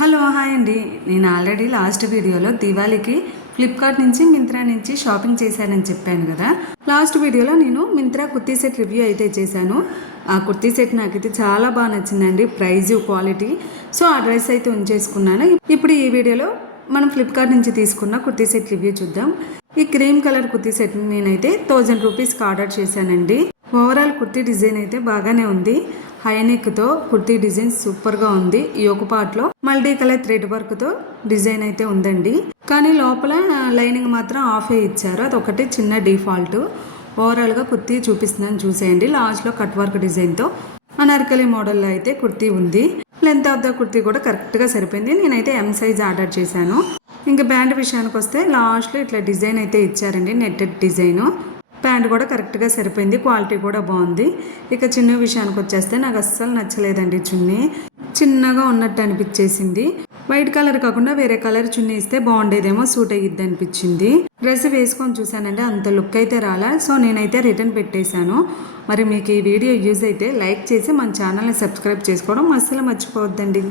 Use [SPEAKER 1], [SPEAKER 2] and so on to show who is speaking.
[SPEAKER 1] Hello hi అండి. నేను already last వీడియోలో దివాళీకి ఫ్లిప్కార్ట్ నుంచి మింత్రా నుంచి షాపింగ్ చేశానని చెప్పాను కదా. లాస్ట్ వీడియోలో నేను మింత్రా కుర్తీ సెట్ రివ్యూ అయితే చేశాను. ఆ కుర్తీ సెట్ నాకైతే చాలా బాగా నచ్చిందండి. Price quality. సో ఆ డ్రెస్ అయితే ఉంచేసుకున్నాను. ఇప్పుడు ఈ వీడియోలో మనం ఫ్లిప్కార్ట్ నుంచి తీసుకున్న కుర్తీ సెట్ రివ్యూ చూద్దాం. ఈ క్రీమ్ కలర్ కుర్తీ సెట్ నేనైతే థౌజండ్ రూపీస్కి ఆర్డర్ చేశానండి. ఓవరాల్ కుర్తీ డిజైన్ అయితే బాగానే ఉంది. హైనెక్తో కుర్తీ డిజైన్ సూపర్గా ఉంది. ఈ ఒక పార్ట్లో మల్టీ కలర్ థ్రెడ్ వర్క్తో డిజైన్ అయితే ఉందండి. కానీ లోపల లైనింగ్ మాత్రం ఆఫ్ అయ్యి ఇచ్చారు. అదొకటి చిన్న డిఫాల్ట్ ఓవరాల్గా కుర్తీ చూపిస్తున్నాను చూసేయండి. లాస్ట్లో కట్ వర్క్ డిజైన్తో అనార్కలి మోడల్లో అయితే కుర్తీ ఉంది. లెంత్ ఆఫ్ ద కుర్తీ కూడా కరెక్ట్గా సరిపోయింది. నేనైతే ఎం సైజ్ ఆర్డర్ చేశాను. ఇంకా బ్యాండ్ విషయానికి వస్తే లాస్ట్లో ఇట్లా డిజైన్ అయితే ఇచ్చారండి. Netted design. ప్యాంట్ కూడా కరెక్ట్గా సరిపోయింది. క్వాలిటీ కూడా బాగుంది. ఇక చిన్న విషయానికి వచ్చేస్తే నాకు అస్సలు నచ్చలేదండి చున్నీ. చిన్నగా ఉన్నట్టు అనిపించేసింది. వైట్ కలర్ కాకుండా వేరే కలర్ చున్నీ ఇస్తే బాగుండేదేమో సూట్ అయ్యిద్ది అనిపించింది. డ్రెస్ వేసుకొని చూసానంటే అంత లుక్ అయితే రాలా. సో నేనైతే రిటర్న్ పెట్టేశాను. మరి మీకు ఈ వీడియో యూజ్ అయితే లైక్ చేసి మన ఛానల్ని సబ్స్క్రైబ్ చేసుకోవడం అస్సలు మర్చిపోవద్దండి.